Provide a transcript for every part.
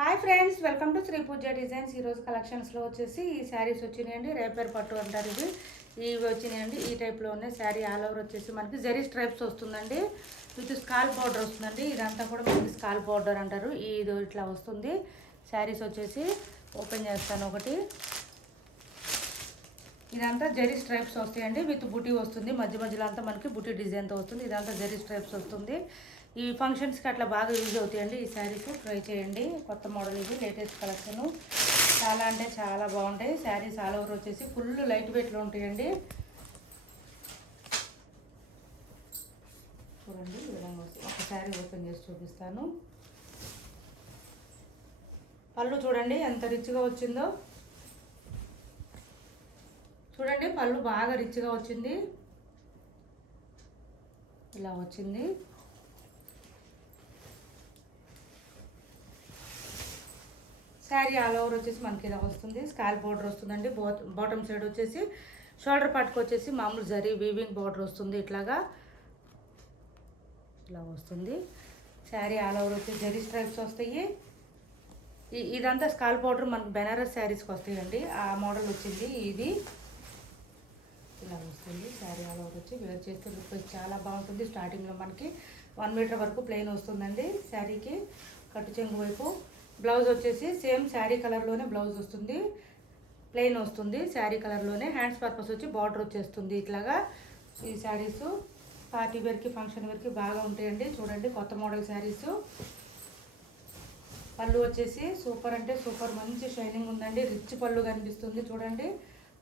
Hi friends, welcome to Shri Pooja designs. ఈరోజు కలెక్షన్స్లో వచ్చేసి ఈ శారీస్ వచ్చినాయండి. రేపర్ పట్టు అంటారు ఇవి వచ్చినాయండి. ఈ టైప్లో ఉన్నాయి. శారీ ఆల్ ఓవర్ వచ్చేసి మనకి జరీ స్ట్రైప్స్ వస్తుందండి. విత్ స్కాల్ బార్డర్ వస్తుందండి. ఇదంతా కూడా మనకి స్కాల్ బార్డర్ అంటారు. ఇది ఇట్లా వస్తుంది. శారీస్ వచ్చేసి ఓపెన్ చేస్తాను ఒకటి. ఇదంతా జరీ స్ట్రైప్స్ వస్తాయండి. విత్ బుటీ వస్తుంది. మధ్య మధ్యలో అంతా మనకి బుటీ డిజైన్తో వస్తుంది. ఇదంతా జరీ స్ట్రైప్స్ వస్తుంది. ఈ ఫంక్షన్స్కి అట్లా బాగా యూజ్ అవుతాయండి. ఈ శారీస్ ట్రై చేయండి. కొత్త మోడల్ ఇది, లేటెస్ట్ కలెక్షన్. చాలా అంటే చాలా బాగుంటాయి. శారీస్ ఆల్ ఓవర్ వచ్చేసి ఫుల్ లైట్ వెయిట్లో ఉంటాయండి. చూడండి ఈ విధంగా వస్తుంది. ఒక శారీ ఓపెన్ చేసి చూపిస్తాను. పళ్ళు చూడండి ఎంత రిచ్గా వచ్చిందో. చూడండి పళ్ళు బాగా రిచ్గా వచ్చింది. ఇలా వచ్చింది. శారీ ఆల్ ఓవర్ వచ్చేసి మనకి ఇలా వస్తుంది. స్కాల్ బార్డర్ వస్తుందండి. బాటమ్ సైడ్ వచ్చేసి షోల్డర్ పార్ట్కి వచ్చేసి మామూలు జరీ వీవింగ్ బార్డర్ వస్తుంది. ఇట్లాగా ఇలా వస్తుంది. శారీ ఆల్ ఓవర్ వచ్చేసి జరీ స్ట్రైప్స్ వస్తాయి. ఇదంతా స్కాల్ బార్డర్ మనకు బెనారస్ శారీస్కి వస్తాయండి. ఆ మోడల్ వచ్చింది ఇది. ఇలా వస్తుంది. శారీ ఆల్ ఓవర్ వచ్చి వేర్ చేస్తే లుక్ చాలా బాగుంటుంది. స్టార్టింగ్లో మనకి 1 మీటర్ వరకు ప్లెయిన్ వస్తుందండి. శారీకి కట్టు చెంగు వైపు బ్లౌజ్ వచ్చేసి సేమ్ శారీ కలర్లోనే బ్లౌజ్ వస్తుంది. ప్లెయిన్ వస్తుంది శారీ కలర్లోనే. హ్యాండ్స్ పర్పస్ వచ్చి బార్డర్ వచ్చేస్తుంది. ఇట్లాగా ఈ శారీస్ పార్టీ వేర్కి ఫంక్షన్ వేర్కి బాగా ఉంటాయండి. చూడండి కొత్త మోడల్ శారీస్. పళ్ళు వచ్చేసి సూపర్ అంటే సూపర్, మంచి షైనింగ్ ఉందండి. రిచ్ పళ్ళు కనిపిస్తుంది. చూడండి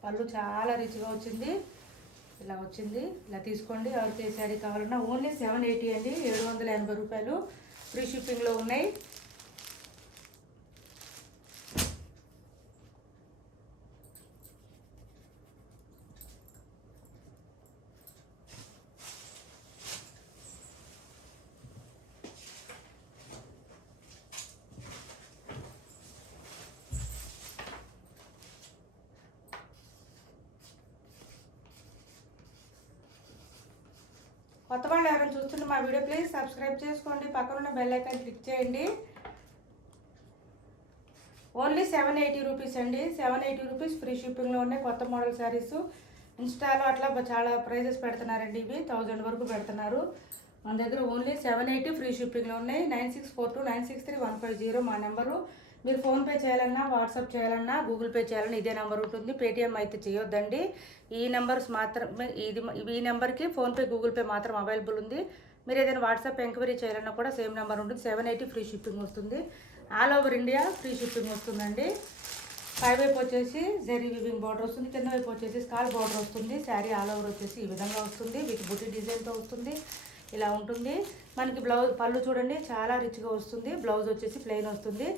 పళ్ళు చాలా రిచ్గా వచ్చింది. ఇలా వచ్చింది. ఇలా తీసుకోండి. ఎవరికి ఏ శారీ కావాలన్నా ఓన్లీ 780 అండి. 780 రూపాయలు. ఫ్రీ షిప్పింగ్లో ఉన్నాయి. కొత్త వాళ్ళు ఎవరైనా చూస్తుంటే మా వీడియో ప్లీజ్ సబ్స్క్రైబ్ చేసుకోండి. పక్కన ఉన్న బెల్ ఐకాన్ క్లిక్ చేయండి. ఓన్లీ 780 రూపీస్ అండి. 780 రూపీస్ ఫ్రీ షిప్పింగ్లో ఉన్నాయి. కొత్త మోడల్ శారీస్ ఇన్స్టాలో అట్లా చాలా ప్రైజెస్ పెడుతున్నారండి. ఇవి 1000 వరకు పెడుతున్నారు. మన దగ్గర ఓన్లీ 780 ఫ్రీ షిప్పింగ్లో ఉన్నాయి. 9642963150 మా నెంబరు. మీరు ఫోన్పే చేయాలన్నా, వాట్సాప్ చేయాలన్నా, గూగుల్ పే చేయాలన్నా ఇదే నెంబర్ ఉంటుంది. పేటిఎం అయితే చేయొద్దండి. ఈ నెంబర్స్ మాత్రమే, ఈ నెంబర్కి ఫోన్పే గూగుల్ పే మాత్రం అవైలబుల్ ఉంది. మీరు ఏదైనా వాట్సాప్ ఎంక్వైరీ చేయాలన్నా కూడా సేమ్ నెంబర్ ఉంటుంది. 780 ఫ్రీ షిప్పింగ్ వస్తుంది. All over India free shipping వస్తుందండి. పై వైపు వచ్చేసి జరీ వివింగ్ బార్డర్ వస్తుంది. కింద వైపు వచ్చేసి స్కాల్ బార్డర్ వస్తుంది. శారీ ఆల్ ఓవర్ వచ్చేసి ఈ విధంగా వస్తుంది. విత్ బుటీ డిజైన్తో వస్తుంది. ఇలా ఉంటుంది. మనకి బ్లౌజ్ పళ్ళు చూడండి చాలా రిచ్గా వస్తుంది. బ్లౌజ్ వచ్చేసి ప్లెయిన్ వస్తుంది.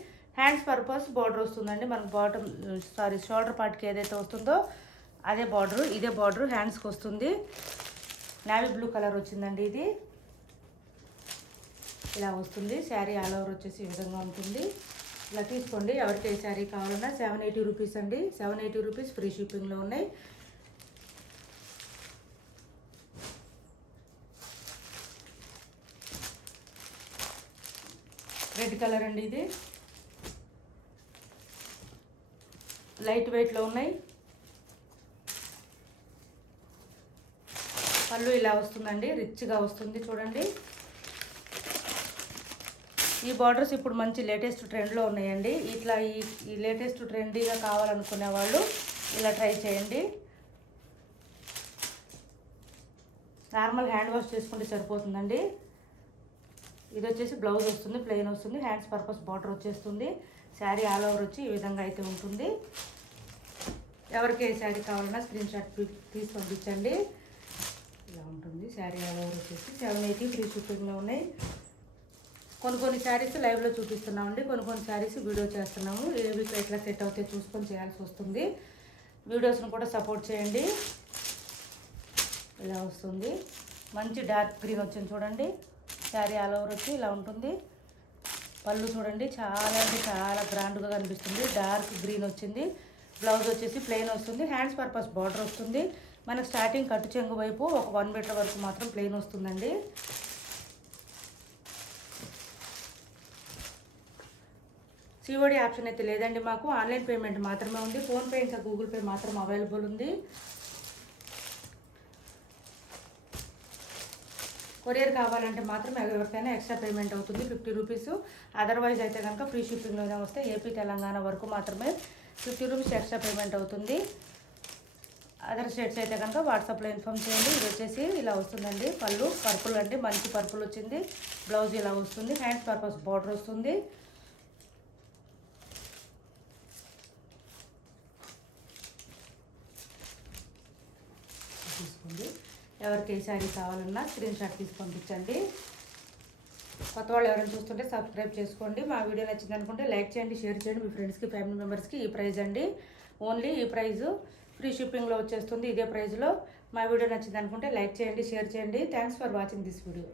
హ్యాండ్స్ పర్పస్ బార్డర్ వస్తుందండి. మనకు షోల్డర్ పార్ట్కి ఏదైతే వస్తుందో అదే బార్డరు. ఇదే బార్డరు హ్యాండ్స్కి వస్తుంది. నేవీ బ్లూ కలర్ వచ్చిందండి ఇది. ఇలా వస్తుంది. శారీ ఆల్ ఓవర్ వచ్చేసి ఈ విధంగా ఉంటుంది. ఇలా తీసుకోండి. ఎవరికి ఏ శారీ కావాలన్నా 780 రూపీస్ అండి. 780 రూపీస్ ఫ్రీ షిప్పింగ్లో ఉన్నాయి. రెడ్ కలర్ అండి ఇది. లైట్ వెయిట్లో ఉన్నాయి. పళ్ళు ఇలా వస్తుందండి. రిచ్గా వస్తుంది. చూడండి ఈ బార్డర్స్ ఇప్పుడు మంచి లేటెస్ట్ ట్రెండ్లో ఉన్నాయండి. ఇట్లా ఈ లేటెస్ట్ ట్రెండీగా కావాలనుకునే వాళ్ళు ఇలా ట్రై చేయండి. నార్మల్ హ్యాండ్ వాష్ చేసుకుంటే సరిపోతుందండి. ఇది వచ్చేసి బ్లౌజ్ వస్తుంది. ప్లెయిన్ వస్తుంది. హ్యాండ్స్ పర్పస్ బార్డర్ వచ్చేస్తుంది. శారీ ఆల్ ఓవర్ వచ్చి ఈ విధంగా అయితే ఉంటుంది. ఎవరికి ఏ శారీ కావాలన్నా స్క్రీన్ షాట్ తీసి పంపించండి. ఇలా ఉంటుంది. శారీ ఆల్ ఓవర్ వచ్చేసి 780 ఫ్రీ షిప్పింగ్లో ఉన్నాయి. కొన్ని శారీస్ లైవ్లో చూపిస్తున్నామండి. కొన్ని శారీస్ వీడియో చేస్తున్నాము. ఏవి ఎట్లా సెట్ అవుతాయి చూసుకొని చేయాల్సి వస్తుంది. వీడియోస్ను కూడా సపోర్ట్ చేయండి. ఇలా వస్తుంది. మంచి డార్క్ గ్రీన్ వచ్చింది చూడండి. శారీ ఆల్ ఓవర్ వచ్చి ఇలా ఉంటుంది. పళ్ళు చూడండి చాలా అంటే చాలా గ్రాండ్గా కనిపిస్తుంది. డార్క్ గ్రీన్ వచ్చింది. బ్లౌజ్ వచ్చేసి ప్లెయిన్ వస్తుంది. హ్యాండ్స్ పర్పస్ బార్డర్ వస్తుంది. మనకు స్టార్టింగ్ కట్టు చెంగు వైపు ఒక 1 మీటర్ వరకు మాత్రం ప్లెయిన్ వస్తుందండి. సిఓడి ఆప్షన్ అయితే లేదండి మాకు. ఆన్లైన్ పేమెంట్ మాత్రమే ఉంది. ఫోన్పే ఇంకా గూగుల్ పే మాత్రం అవైలబుల్ ఉంది. కొరియర్ కావాలంటే మాత్రం ఎవరికైనా ఎక్స్ట్రా పేమెంట్ అవుతుంది 50 రూపీస్. అదర్వైజ్ అయితే కనుక ఫ్రీ షిప్పింగ్లోనే వస్తే ఏపీ తెలంగాణ వరకు మాత్రమే 50 రూపీస్ ఎక్స్ట్రా పేమెంట్ అవుతుంది. అదర్ స్టేట్స్ అయితే కనుక వాట్సాప్లో ఇన్ఫామ్ చేయండి. ఇది వచ్చేసి ఇలా వస్తుందండి. పళ్ళు పర్పుల్ అండి, మంచి పర్పుల్ వచ్చింది. బ్లౌజ్ ఇలా వస్తుంది. హ్యాండ్స్ పర్పస్ బార్డర్ వస్తుంది. తీసుకోండి. ఎవరికి ఏ శారీ కావాలన్నా స్క్రీన్ షాట్ తీసి పంపించండి. కొత్త వాళ్ళు ఎవరైనా చూస్తుంటే సబ్స్క్రైబ్ చేసుకోండి. మా వీడియో నచ్చింది అనుకుంటే లైక్ చేయండి, షేర్ చేయండి మీ ఫ్రెండ్స్కి, ఫ్యామిలీ మెంబర్స్కి. ఈ ప్రైస్ అండి, ఓన్లీ ఈ ప్రైజు. ఫ్రీ షిప్పింగ్లో వచ్చేస్తుంది ఇదే ప్రైజ్లో. మా వీడియో నచ్చింది అనుకుంటే లైక్ చేయండి, షేర్ చేయండి. Thanks for watching this video.